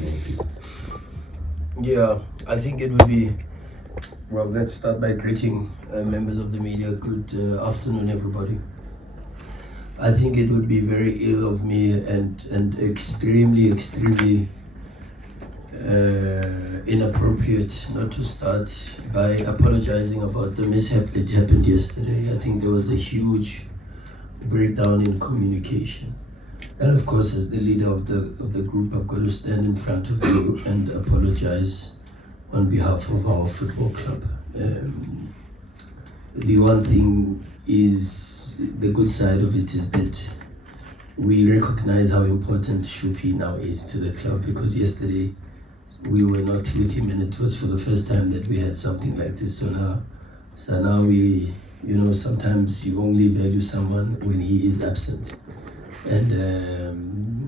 evening, please. Yeah, I think it would be, well, let's start by greeting members of the media. Good afternoon, everybody. I think it would be very ill of me and extremely inappropriate not to start by apologizing about the mishap that happened yesterday. I think there was a huge breakdown in communication. And of course, as the leader of the group, I've got to stand in front of you and apologize on behalf of our football club. The one thing is, the good side of it is that we recognize how important Shupi now is to the club, because yesterday we were not with him and it was for the first time that we had something like this. So now we, sometimes you only value someone when he is absent. And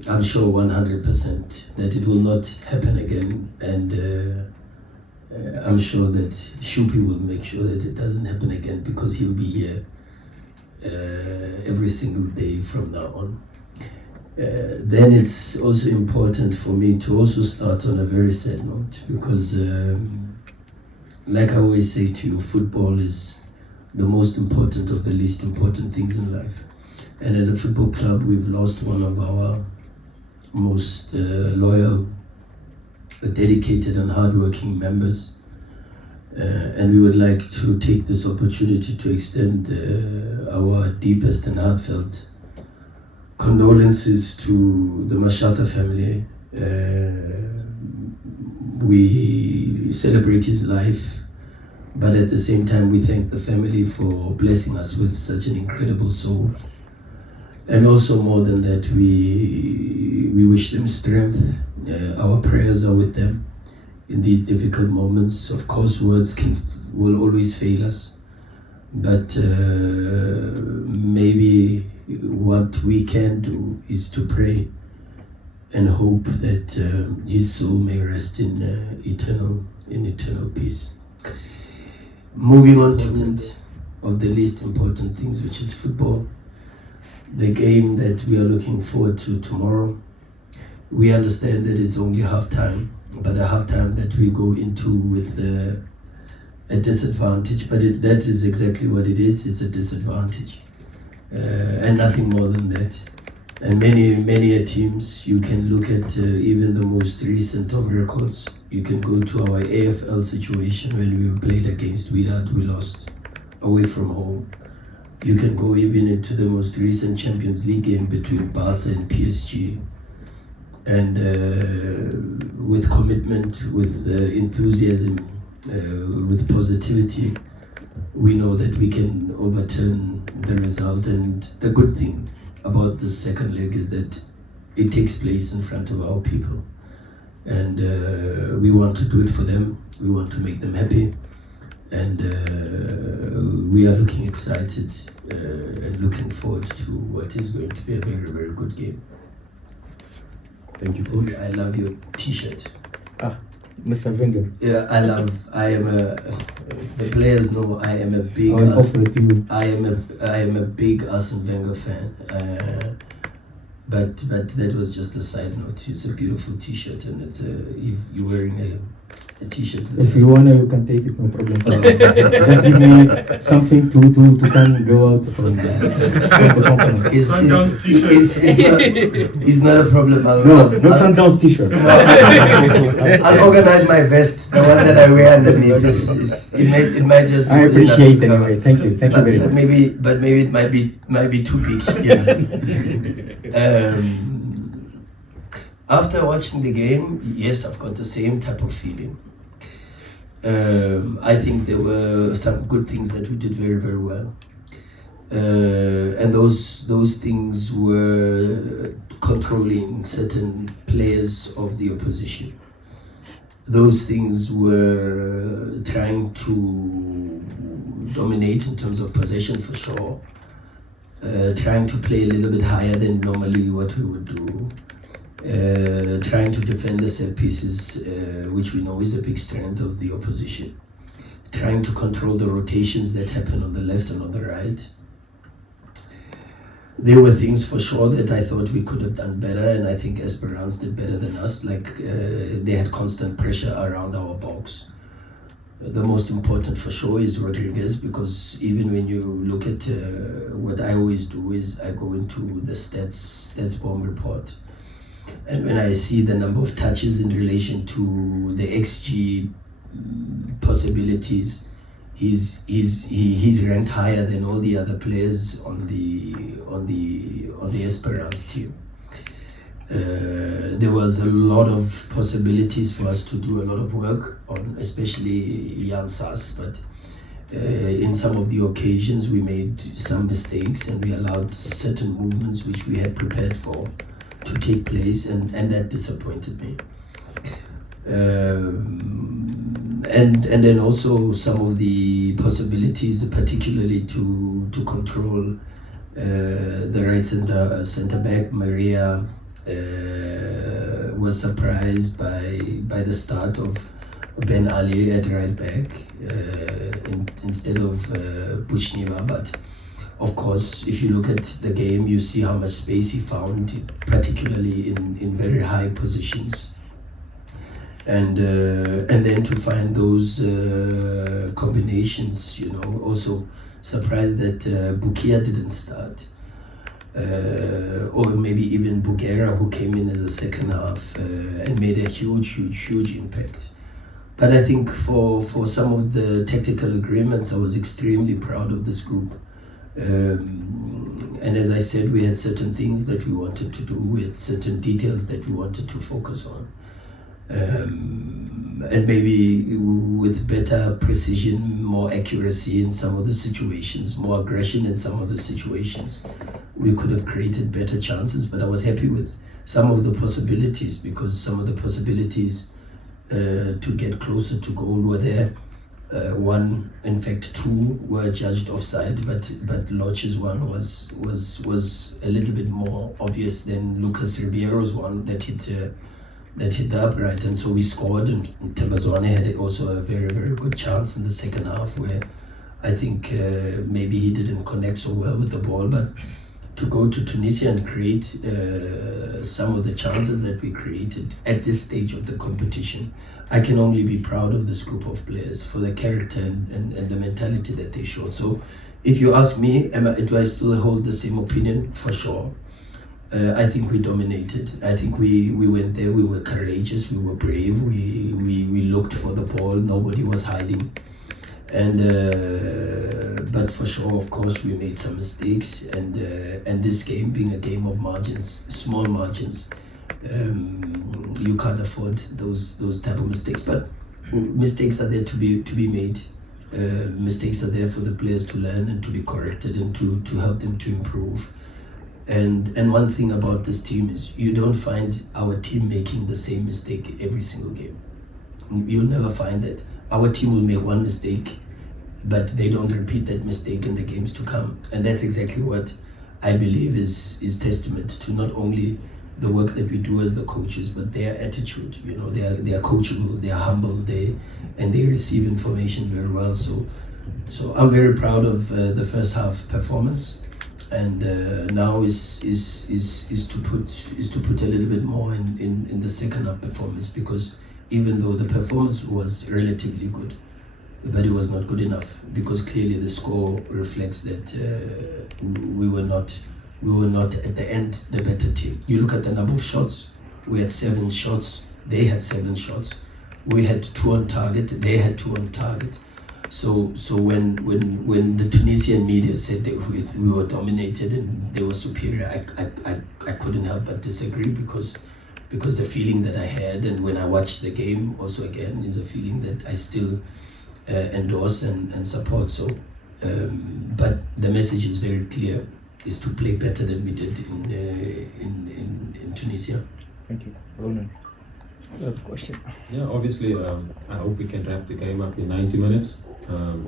I'm sure 100% that it will not happen again, and I'm sure that Shupi will make sure that it doesn't happen again, because he'll be here every single day from now on. Then it's also important for me to also start on a very sad note, because like I always say to you, football is the most important of the least important things in life. And as a football club, we've lost one of our most loyal, dedicated and hardworking members. And we would like to take this opportunity to extend our deepest and heartfelt condolences to the Mashata family. We celebrate his life, but at the same time we thank the family for blessing us with such an incredible soul. And also, more than that, we wish them strength. Our prayers are with them in these difficult moments. Of course, words will always fail us, but maybe what we can do is to pray and hope that his soul may rest in eternal peace. Moving on to one of the least important things, which is football. The game that we are looking forward to tomorrow. We understand that it's only half-time, but a half-time that we go into with a disadvantage. But that is exactly what it is. It's a disadvantage, and nothing more than that. And many teams, you can look at even the most recent of records. You can go to our AFL situation when we played against Wydad, we lost away from home. You can go even into the most recent Champions League game between Barca and PSG. And with commitment, with enthusiasm, with positivity, we know that we can overturn the result. And the good thing about the second leg is that it takes place in front of our people. And we want to do it for them. We want to make them happy. And we are looking excited and looking forward to what is going to be a very, very good game. Thank you, Coach. I love your T-shirt. Mr. Wenger. Yeah, the players know I am a big I am a big Arsene Wenger fan. But that was just a side note. It's a beautiful T-shirt, and it's you're wearing a T-shirt. If you wanna, you can take it, no problem. Just give me something to can go out from the conference. It's not a problem. Not Sundowns T-shirt. I'll organize my vest, the one that I wear underneath. It might just. I appreciate it anyway. Thank you very much. Maybe it might be too big. Yeah. After watching the game, yes, I've got the same type of feeling. I think there were some good things that we did very, very well. And those things were controlling certain players of the opposition. Those things were trying to dominate in terms of possession for sure. Trying to play a little bit higher than normally what we would do. Trying to defend the set pieces, which we know is a big strength of the opposition. Trying to control the rotations that happen on the left and on the right. there were things for sure that I thought we could have done better, and I think Esperance did better than us. Like they had constant pressure around our box. The most important for sure is Rodriguez, because even when you look at what I always do is I go into the stats bomb report, and when I see the number of touches in relation to the XG possibilities, he's ranked higher than all the other players on the Esperance team. There was a lot of possibilities for us to do a lot of work on, especially Jan Sass, but in some of the occasions we made some mistakes and we allowed certain movements which we had prepared for to take place, and that disappointed me. And then also some of the possibilities, particularly to control the right center back. Maria was surprised by the start of Ben Ali at right back instead of Bushniva, but of course, if you look at the game, you see how much space he found, particularly in very high positions. And then to find those combinations, you know, also surprised that Bukia didn't start, or maybe even Bugera, who came in as a second half and made a huge impact. But I think for some of the tactical agreements, I was extremely proud of this group. And as I said, we had certain things that we wanted to do, we had certain details that we wanted to focus on. And maybe with better precision, more accuracy in some of the situations, more aggression in some of the situations, we could have created better chances. But I was happy with some of the possibilities, because some of the possibilities to get closer to goal were there. One, in fact, two were judged offside, but Lodge's one was a little bit more obvious than Lucas Ribeiro's one that hit the upright, and so we scored. And Temazwane had also a very good chance in the second half, where I think maybe he didn't connect so well with the ball, but to go to Tunisia and create some of the chances that we created at this stage of the competition, I can only be proud of this group of players for the character and the mentality that they showed. So if you ask me, do I still hold the same opinion? For sure. I think we dominated. I think we went there, we were courageous, we were brave, we looked for the ball, nobody was hiding. And but for sure, of course, we made some mistakes, and this game being a game of margins, small margins, you can't afford those type of mistakes. But mistakes are there to be made. Mistakes are there for the players to learn and to be corrected and to help them to improve. And one thing about this team is you don't find our team making the same mistake every single game. You'll never find that. Our team will make one mistake, but they don't repeat that mistake in the games to come. And that's exactly what I believe is testament to not only the work that we do as the coaches, but their attitude. You know, they are coachable, they are humble, and they receive information very well. So I'm very proud of the first half performance. And now is to put a little bit more in the second half performance, because even though the performance was relatively good, but it was not good enough, because clearly the score reflects that we were not at the end the better team. You look at the number of shots, we had 7 shots, they had 7 shots, we had 2 on target, they had 2 on target. So when the Tunisian media said that we were dominated and they were superior, I couldn't help but disagree, because the feeling that I had, and when I watched the game also again, is a feeling that I still endorse and support. So but the message is very clear, is to play better than we did in Tunisia. Thank you. Ronan, you have a question? Yeah, obviously, I hope we can wrap the game up in 90 minutes.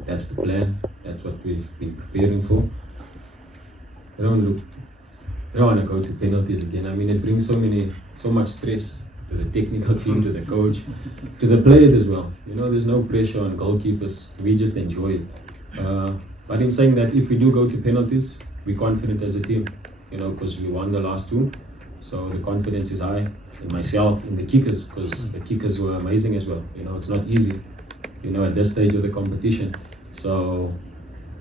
That's the plan. That's what we've been preparing for. I don't want to go to penalties again. I mean, it brings so much stress to the technical team, to the coach, to the players as well. You know, there's no pressure on goalkeepers. We just enjoy it. But in saying that, if we do go to penalties, we're confident as a team. you know, because we won the last two. So the confidence is high in myself, in the kickers, because the kickers were amazing as well. You know, it's not easy, you know, at this stage of the competition. So,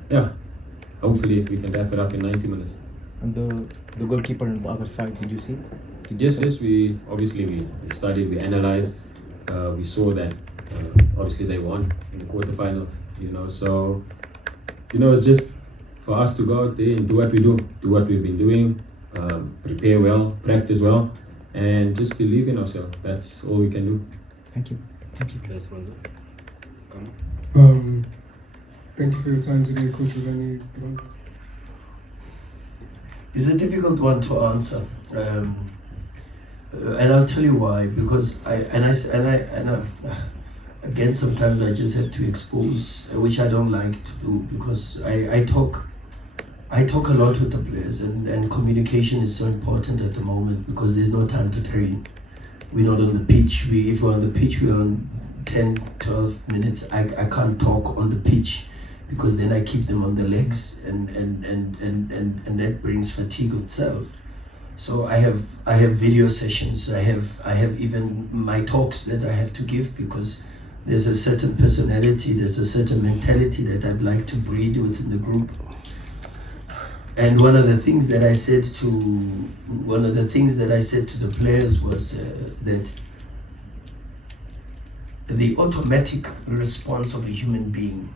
yeah, hopefully we can wrap it up in 90 minutes. And the goalkeeper on the other side, did you see? Yes, we studied, we analyzed, we saw that obviously they won in the quarterfinals, you know, so, you know, it's just for us to go out there and do what we do what we've been doing, prepare well, practice well, and just believe in ourselves. That's all we can do. Thank you. Thank you. Thank you for your time today, Coach Rulani. It's a difficult one to answer, and I'll tell you why. Because again, sometimes I just have to expose, which I don't like to do, because I talk a lot with the players, and communication is so important at the moment because there's no time to train. We're not on the pitch. If we're on the pitch, we're on 10, 12 minutes. I can't talk on the pitch because then I keep them on the legs, and that brings fatigue itself. So I have video sessions. I have even my talks that I have to give, because there's a certain personality, there's a certain mentality that I'd like to breed within the group. And one of the things that I said to the players was that the automatic response of a human being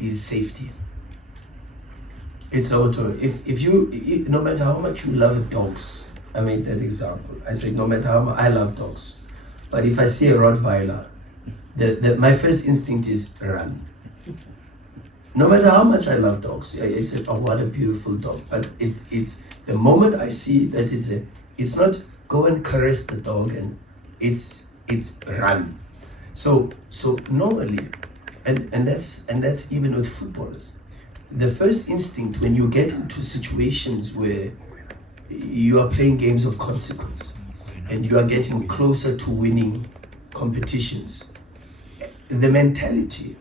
is safety. It's if you no matter how much you love dogs, I made that example. I said no matter how much I love dogs, but if I see a Rottweiler, my first instinct is run. No matter how much I love dogs, I said, oh, what a beautiful dog. But it's the moment I see that it's not go and caress the dog, and it's run. So normally, and that's even with footballers. The first instinct when you get into situations where you are playing games of consequence and you are getting closer to winning competitions, the mentality,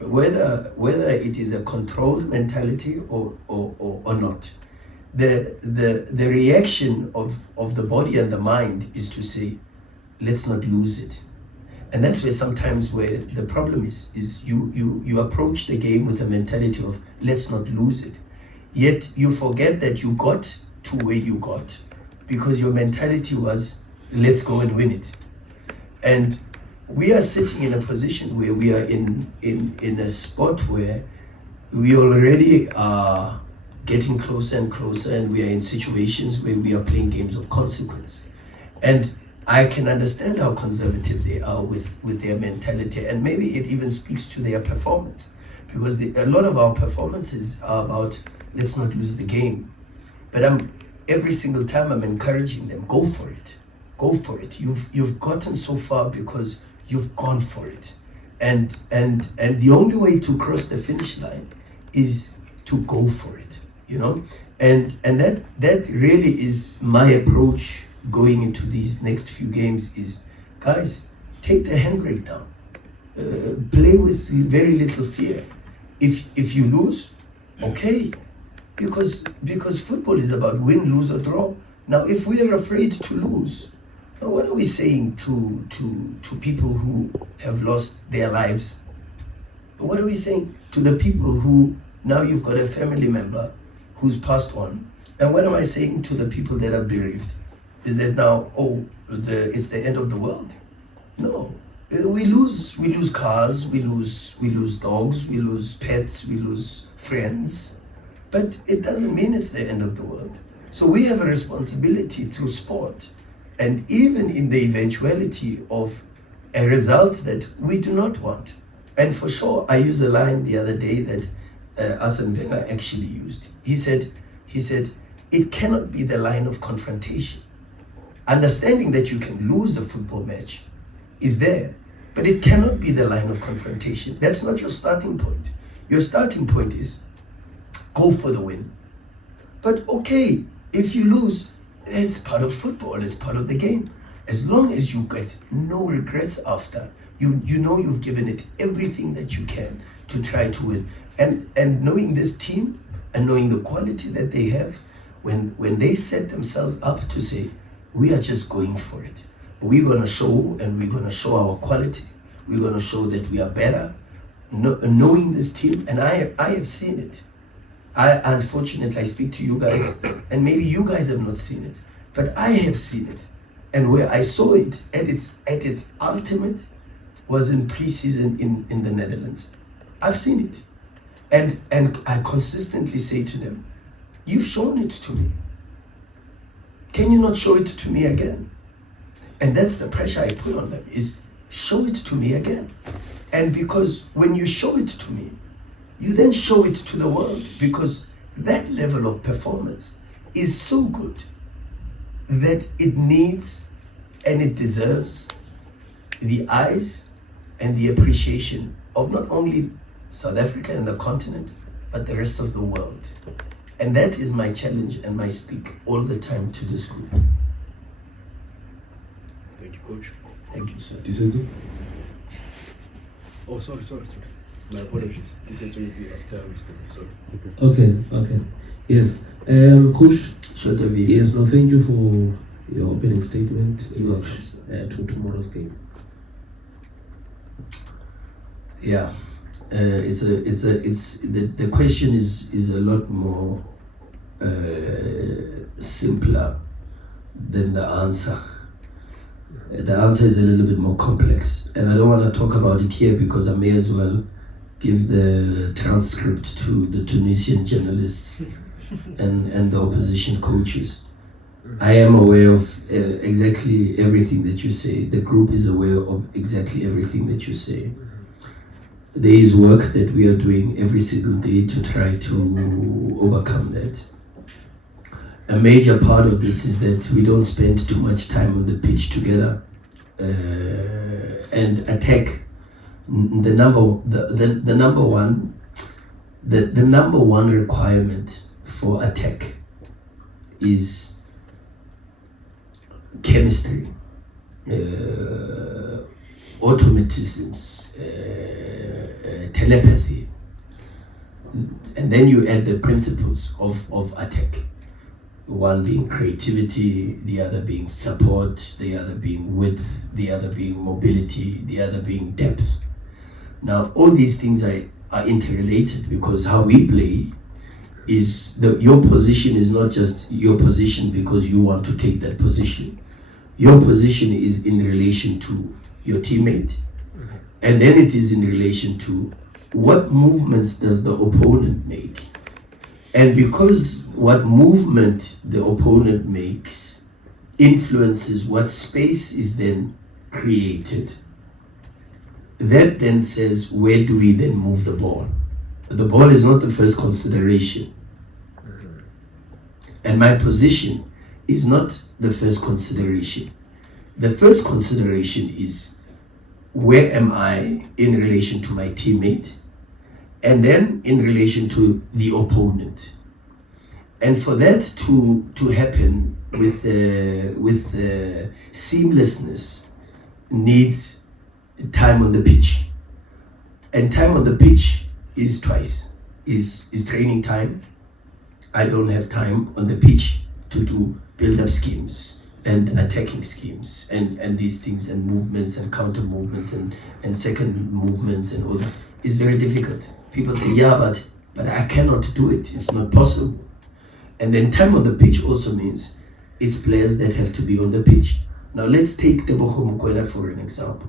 whether it is a controlled mentality or not, the reaction of the body and the mind is to say, let's not lose it. And that's where sometimes where the problem is you approach the game with a mentality of let's not lose it, yet you forget that you got to where you got because your mentality was let's go and win it. And we are sitting in a position where we are in a spot where we already are getting closer and closer, and we are in situations where we are playing games of consequence. And I can understand how conservative they are with their mentality, and maybe it even speaks to their performance, because a lot of our performances are about let's not lose the game. But every single time I'm encouraging them, go for it, go for it. You've gotten so far because you've gone for it, and the only way to cross the finish line is to go for it, you know. And that really is my approach going into these next few games is, guys, take the handbrake down, play with very little fear. If you lose, okay, because football is about win, lose or draw. Now if we are afraid to lose, what are we saying to people who have lost their lives? What are we saying to the people who now you've got a family member who's passed on? And what am I saying to the people that are bereaved? Is that now, it's the end of the world? No. We lose cars, we lose dogs, we lose pets, we lose friends. But it doesn't mean it's the end of the world. So we have a responsibility through sport, and even in the eventuality of a result that we do not want. And for sure, I used a line the other day that Arsene Wenger actually used. He said, it cannot be the line of confrontation. Understanding that you can lose the football match is there, but it cannot be the line of confrontation. That's not your starting point. Your starting point is go for the win. But okay, if you lose, it's part of football, it's part of the game. As long as you get no regrets after, you know you've given it everything that you can to try to win. And knowing this team and knowing the quality that they have, when they set themselves up to say, we are just going for it. We're going to show, and we're going to show our quality. We're going to show that we are better. Knowing this team, and I have seen it. Unfortunately, I speak to you guys, and maybe you guys have not seen it, but I have seen it. And where I saw it at its ultimate was in pre-season in the Netherlands. I've seen it. And I consistently say to them, you've shown it to me. Can you not show it to me again? And that's the pressure I put on them, is show it to me again. And because when you show it to me, you then show it to the world, because that level of performance is so good that it needs and it deserves the eyes and the appreciation of not only South Africa and the continent, but the rest of the world. And that is my challenge and my speak all the time to this group. Thank you, Coach. Thank you, sir. Disenzo? Oh, sorry. My apologies. Disenzo will be after Mr. Sorry. Okay. Yes. Coach, Short of it. yes, no, thank you for your opening statement You're welcome, sir. to tomorrow's game. Yeah, the question is a lot more simpler than the answer. The answer is a little bit more complex, and I don't want to talk about it here because I may as well give the transcript to the Tunisian journalists and the opposition coaches. I am aware of exactly everything that you say. The group is aware of exactly everything that you say. There is work that we are doing every single day to try to overcome that. A major part of this is that we don't spend too much time on the pitch together and attack. The number one requirement for attack is chemistry, automatisms, telepathy, and then you add the principles of attack. One being creativity, the other being support, the other being width, the other being mobility, the other being depth. Now, all these things are interrelated, because how we play is your position is not just your position because you want to take that position. Your position is in relation to your teammate, and then it is in relation to what movements does the opponent make. And because what movement the opponent makes influences what space is then created, that then says, where do we then move the ball? The ball is not the first consideration. And my position is not the first consideration. The first consideration is, where am I in relation to my teammate? And then in relation to the opponent. And for that to happen with seamlessness needs time on the pitch. And time on the pitch is twice. Is training time. I don't have time on the pitch to do build-up schemes and attacking schemes and these things and movements and counter movements and second movements and all this. Is very difficult. People say, yeah, but I cannot do it. It's not possible. And then time on the pitch also means it's players that have to be on the pitch. Now let's take Tebogo Mokwena for an example.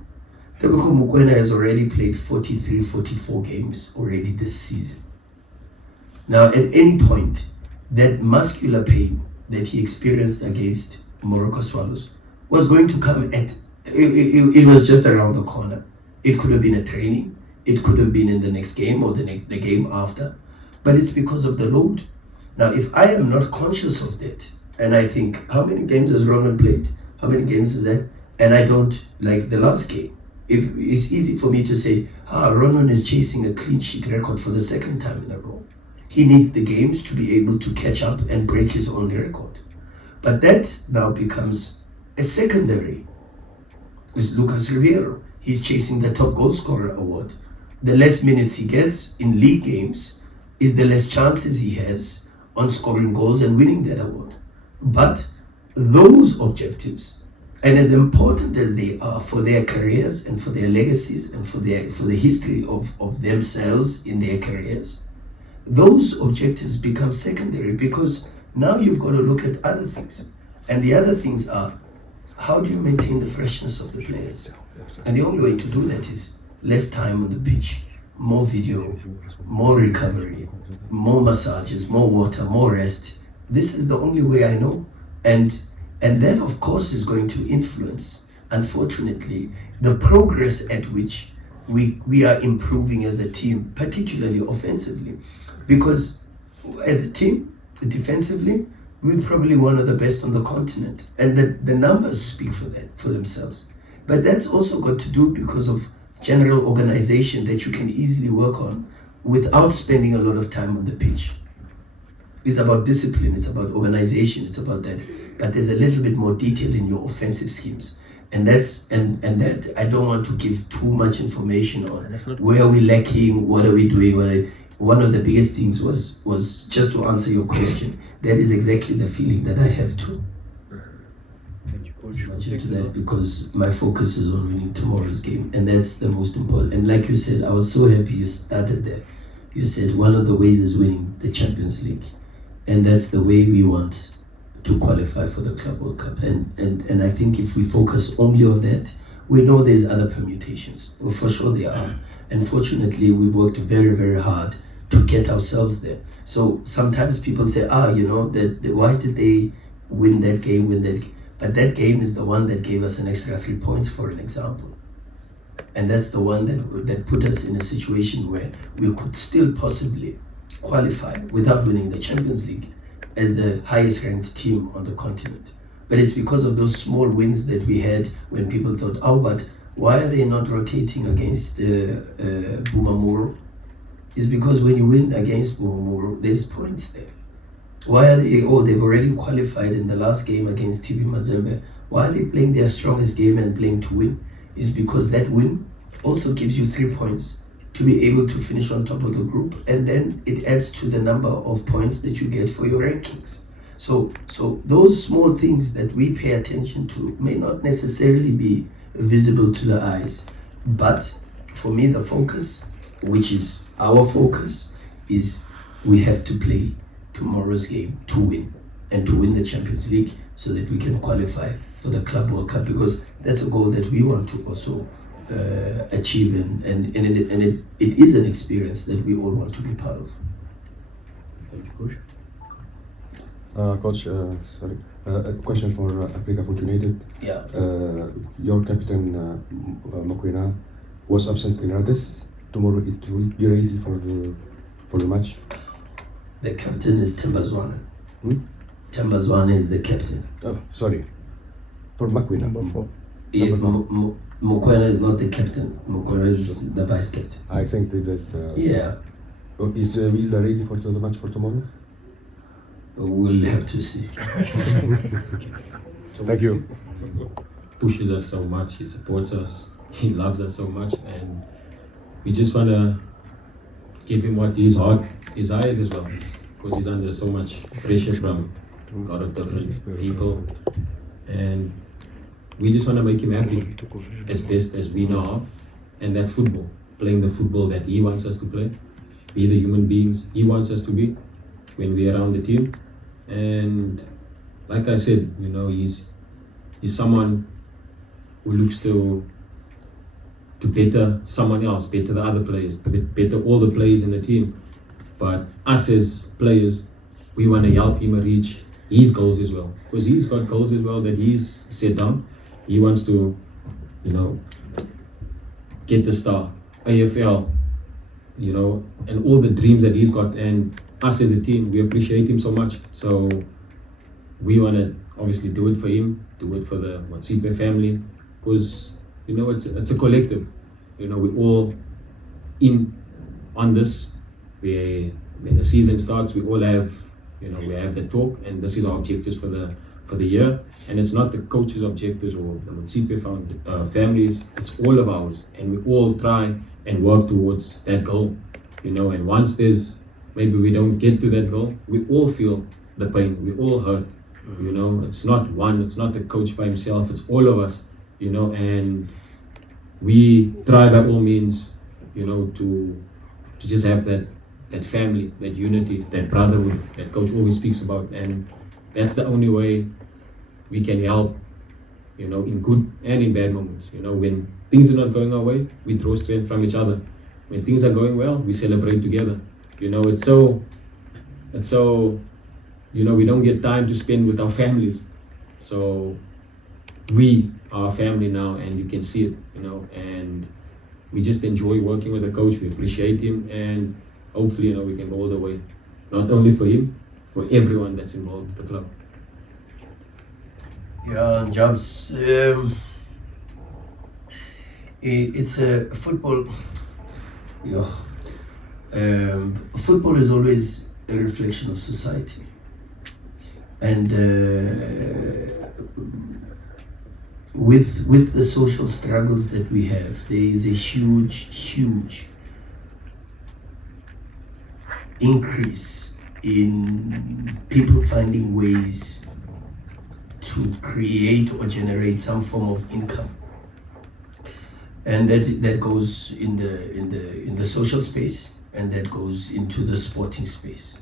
Tebogo Mokwena has already played 43, 44 games already this season. Now at any point, that muscular pain that he experienced against Morocco Swallows was going to come it was just around the corner. It could have been a training. It could have been in the next game or the game after, but it's because of the load. Now, if I am not conscious of that, and I think, how many games has Ronan played? How many games is that? And I don't, like the last game, if it's easy for me to say, Ronan is chasing a clean sheet record for the second time in a row. He needs the games to be able to catch up and break his own record. But that now becomes a secondary. It's Lucas Ribeiro. He's chasing the top goal scorer award. The less minutes he gets in league games is the less chances he has on scoring goals and winning that award. But those objectives, and as important as they are for their careers and for their legacies and for the history of themselves in their careers, those objectives become secondary because now you've got to look at other things. And the other things are, how do you maintain the freshness of the players? And the only way to do that is less time on the pitch, more video, more recovery, more massages, more water, more rest. This is the only way I know. And that, of course, is going to influence, unfortunately, the progress at which we are improving as a team, particularly offensively. Because as a team, defensively, we're probably one of the best on the continent. And the numbers speak for themselves. But that's also got to do because of general organization that you can easily work on without spending a lot of time on the pitch. It's about discipline, it's about organization, it's about that. But there's a little bit more detail in your offensive schemes. And that I don't want to give too much information on. Where are we lacking? What are we doing? One of the biggest things was just to answer your question. That is exactly the feeling that I have too. Thank you, Coach. Much into that because my focus is on winning tomorrow's game, and that's the most important. And like you said, I was so happy you started there. You said one of the ways is winning the Champions League, and that's the way we want to qualify for the Club World Cup. And I think if we focus only on that, we know there's other permutations. Well, for sure there are. And fortunately, we worked very, very hard to get ourselves there. So sometimes people say, why did they win that game, But that game is the one that gave us an extra 3 points, for an example. And that's the one that put us in a situation where we could still possibly qualify without winning the Champions League as the highest ranked team on the continent. But it's because of those small wins that we had when people thought, but why are they not rotating against Bumamuro? It's because when you win against Bumamuro, there's points there. Why are they, they've already qualified in the last game against TP Mazembe. Why are they playing their strongest game and playing to win? It's because that win also gives you 3 points to be able to finish on top of the group, and then it adds to the number of points that you get for your rankings. So those small things that we pay attention to may not necessarily be visible to the eyes, but for me the focus, which is our focus, is we have to play tomorrow's game to win, and to win the Champions League so that we can qualify for the Club World Cup, because that's a goal that we want to also achieve, and it is an experience that we all want to be part of. Thank you, Coach. Coach, a question for Africa Fortunated. Yeah. Your captain Mokwena was absent in Rades. Tomorrow it will be ready for the match. The captain is Tembazwana. Hmm? Tembazwana is the captain. Oh, sorry. For Mokwena. Number 4. Yeah, Mokwena is not the captain. Mokwena is the vice captain. I think that's. Yeah. Is Will ready for the match for tomorrow? We'll have to see. Thank you. Pushes us so much, he supports us, he loves us so much, and we just want to give him what his heart desires as well, because he's under so much pressure from a lot of different people, and we just want to make him happy as best as we know how, and that's football, playing the football that he wants us to play, be the human beings he wants us to be when we're around the team. And like I said, he's someone who looks to better someone else, better the other players, better all the players in the team. But us as players, we want to help him reach his goals as well, because he's got goals as well that he's set down. He wants to, get the star, AFL, and all the dreams that he's got. And us as a team, we appreciate him so much. So we want to obviously do it for him, do it for the Motsipe family, because it's a collective. We're all in on this. When the season starts, we all have we have the talk, and this is our objectives for the year. And it's not the coach's objectives or the Motsipe families. It's all of ours, and we all try and work towards that goal. And once there's maybe we don't get to that goal, we all feel the pain, we all hurt, you know. It's not the coach by himself, it's all of us, you know, and we try by all means, you know, to just have that family, that unity, that brotherhood that coach always speaks about, and that's the only way we can help, you know, in good and in bad moments. You know, when things are not going our way, we draw strength from each other. When things are going well, we celebrate together. You know, it's so, you know, we don't get time to spend with our families. So we are a family now, and you can see it, you know, and we just enjoy working with the coach. We appreciate him, and hopefully, you know, we can go all the way, not only for him, for everyone that's involved with the club. Yeah, Jobs. It's a football. Yeah, football is always a reflection of society, and with the social struggles that we have, there is a huge increase in people finding ways to create or generate some form of income, and that goes in the social space, and that goes into the sporting space.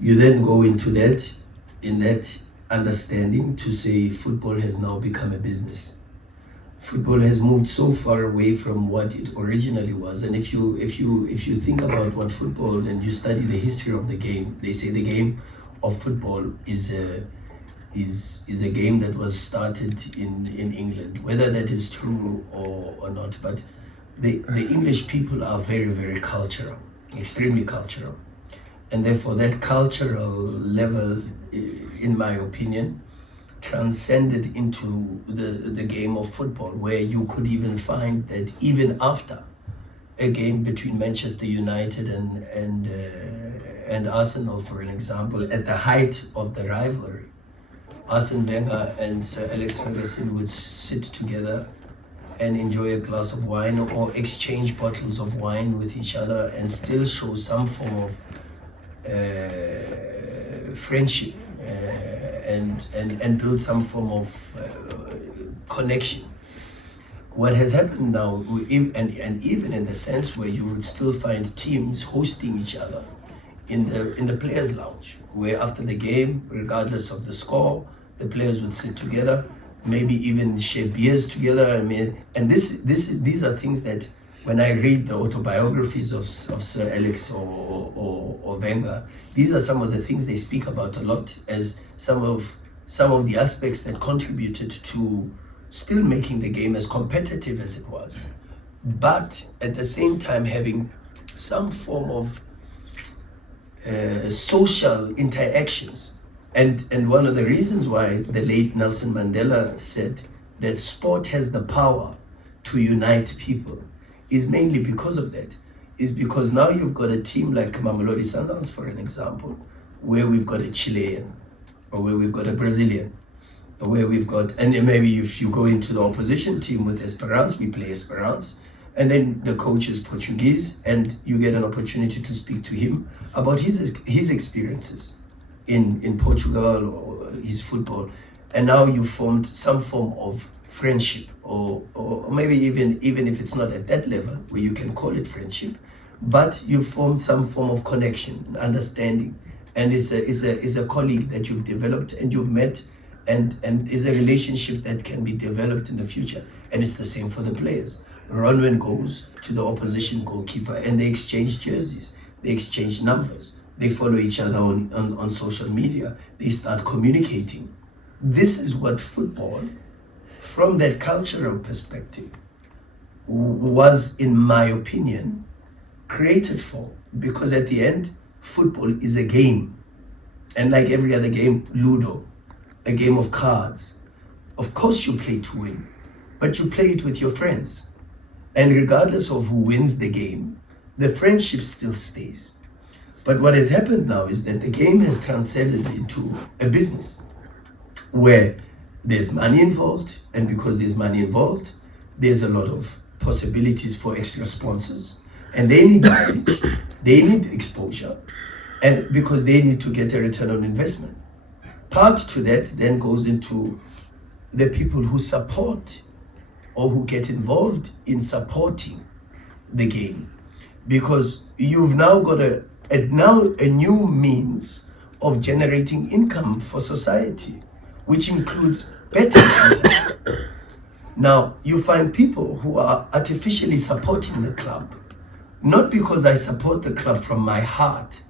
You then go into that, in that understanding, to say football has now become a business. Football has moved so far away from what it originally was, and if you think about what football, and you study the history of the game, they say the game of football is a game that was started in England. Whether that is true or not, but the English people are very cultural, extremely cultural, and therefore that cultural level, in my opinion, transcended into the game of football, where you could even find that even after a game between Manchester United and Arsenal, for an example, at the height of the rivalry, Arsene Wenger and Sir Alex Ferguson would sit together and enjoy a glass of wine, or exchange bottles of wine with each other, and still show some form of friendship, and build some form of connection. What has happened now, and even in the sense where you would still find teams hosting each other in the players' lounge, where after the game, regardless of the score, the players would sit together, maybe even share beers together. I mean, and these are things that, when I read the autobiographies of Sir Alex or Wenger, these are some of the things they speak about a lot as some of the aspects that contributed to still making the game as competitive as it was, but at the same time having some form of social interactions. And one of the reasons why the late Nelson Mandela said that sport has the power to unite people is mainly because of that. Is because now you've got a team like Mamelodi Sundowns, for an example, where we've got a Chilean, or where we've got a Brazilian, or where we've got, and maybe if you go into the opposition team with Esperance, we play Esperance, and then the coach is Portuguese, and you get an opportunity to speak to him about his experiences in Portugal or his football, and now you formed some form of friendship, or maybe even if it's not at that level where you can call it friendship, but you formed some form of connection, understanding, and is a colleague that you've developed and you've met, and is a relationship that can be developed in the future. And it's the same for the players. Ronwen goes to the opposition goalkeeper, and they exchange jerseys, they exchange numbers, they follow each other on social media, they start communicating. This is what football, from that cultural perspective, was, in my opinion, created for. Because at the end, football is a game, and like every other game, Ludo, a game of cards. Of course you play to win, but you play it with your friends, and regardless of who wins the game, the friendship still stays. But what has happened now is that the game has transcended into a business where there's money involved, and because there's money involved, there's a lot of possibilities for extra sponsors, and they need knowledge, they need exposure, and because they need to get a return on investment. Part to that then goes into the people who support or who get involved in supporting the game, because you've now got a new means of generating income for society, which includes betting companies. Now, you find people who are artificially supporting the club, not because I support the club from my heart,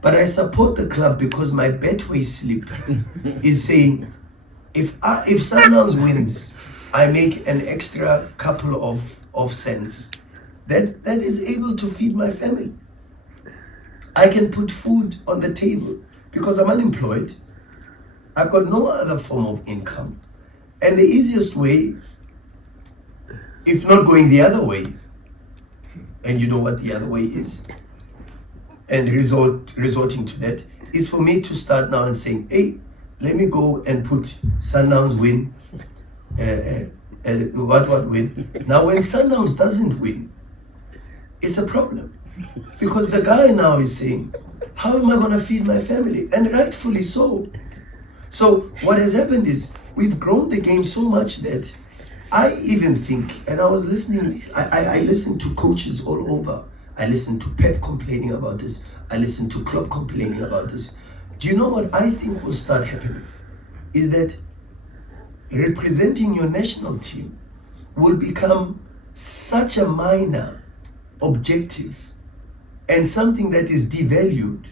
but I support the club because my Betway slip is saying, if Sundowns wins, I make an extra couple of cents. That is able to feed my family. I can put food on the table because I'm unemployed. I've got no other form of income. And the easiest way, if not going the other way, and you know what the other way is, and resorting to that, is for me to start now and saying, hey, let me go and put Sundowns win, what win. Now when Sundowns doesn't win, it's a problem. Because the guy now is saying, how am I going to feed my family? And rightfully so. So what has happened is we've grown the game so much that I even think, and I was listening, I listened to coaches all over. I listened to Pep complaining about this. I listened to Klopp complaining about this. Do you know what I think will start happening? Is that representing your national team will become such a minor objective and something that is devalued,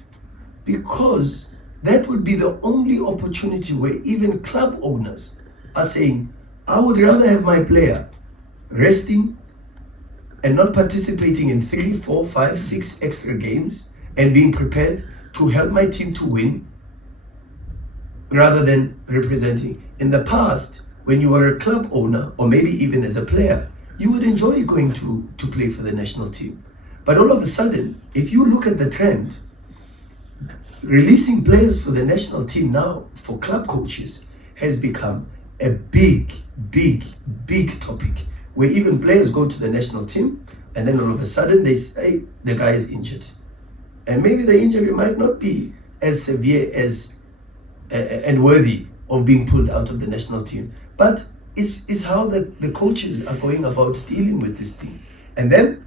because that would be the only opportunity where even club owners are saying, I would rather have my player resting and not participating in 3, 4, 5, 6 extra games and being prepared to help my team to win, rather than representing. In the past, when you were a club owner, or maybe even as a player, you would enjoy going to play for the national team. But all of a sudden, if you look at the trend, releasing players for the national team now for club coaches has become a big topic, where even players go to the national team and then all of a sudden they say the guy is injured. And maybe the injury might not be as severe as and worthy of being pulled out of the national team. But it's how the coaches are going about dealing with this thing. And then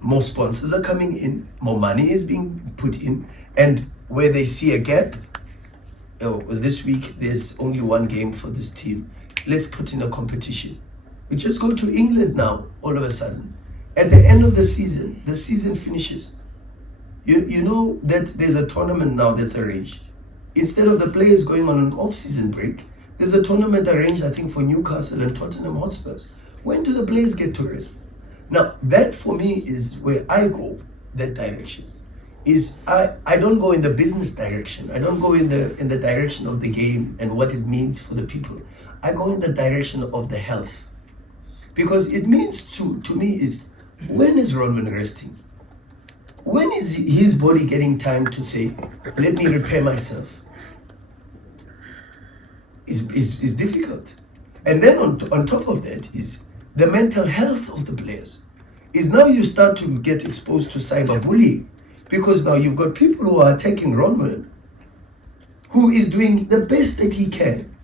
more sponsors are coming in, more money is being put in, and where they see a gap, this week there's only one game for this team, let's put in a competition. We just go to England now, all of a sudden. At the end of the season finishes. You know that there's a tournament now that's arranged. Instead of the players going on an off-season break, there's a tournament arranged, I think, for Newcastle and Tottenham Hotspurs. When do the players get to rest? Now, that for me is where I go, that direction. Is I don't go in the business direction. I don't go in the direction of the game and what it means for the people. I go in the direction of the health. Because it means to me is, when is Ronwen resting? When is his body getting time to say, let me repair myself? Is difficult. And then on top of that is the mental health of the players. Is now you start to get exposed to cyberbullying, because now you've got people who are attacking Ronwen, who is doing the best that he can,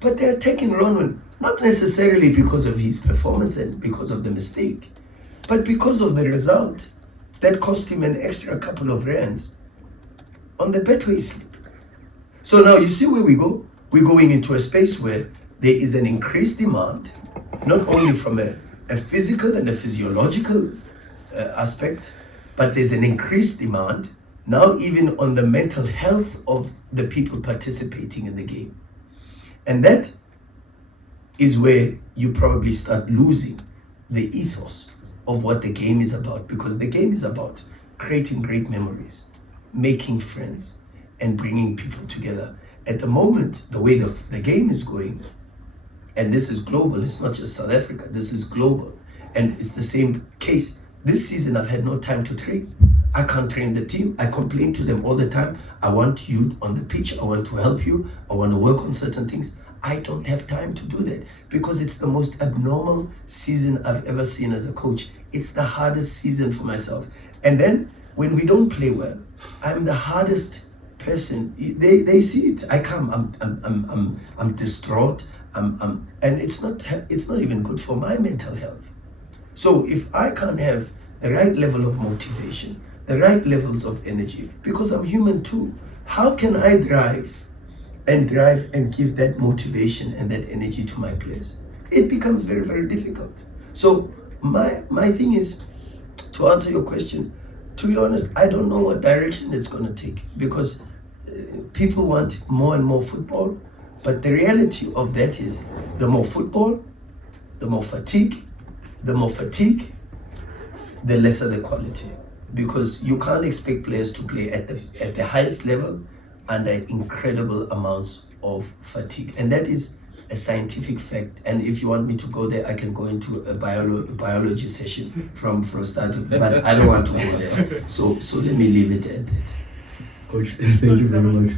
but they're attacking Ronwen not necessarily because of his performance and because of the mistake, but because of the result that cost him an extra couple of rands on the Betway slip. So now you see where we go. We're going into a space where there is an increased demand, not only from a physical and a physiological aspect, but there's an increased demand now even on the mental health of the people participating in the game. And that is where you probably start losing the ethos of what the game is about, because the game is about creating great memories, making friends, and bringing people together. At the moment, the way the game is going, and this is global, it's not just South Africa, this is global, and it's the same case. This season I've had no time to train. I can't train the team. I complain to them all the time. I want you on the pitch, I want to help you, I want to work on certain things. I don't have time to do that because it's the most abnormal season I've ever seen as a coach. It's the hardest season for myself. And then when we don't play well, I'm the hardest person. They see it. I come. I'm distraught. And it's not even good for my mental health. So if I can't have the right level of motivation, the right levels of energy, because I'm human too, how can I drive and give that motivation and that energy to my players? It becomes very, very difficult. So my thing is, to answer your question, to be honest, I don't know what direction it's going to take, because people want more and more football, but the reality of that is the more football, the more fatigue, the lesser the quality, because you can't expect players to play at the highest level under incredible amounts of fatigue, and that is a scientific fact. And if you want me to go there, I can go into a biology session from start to, but I don't want to go there. So let me leave it at that. Coach, thank you very much.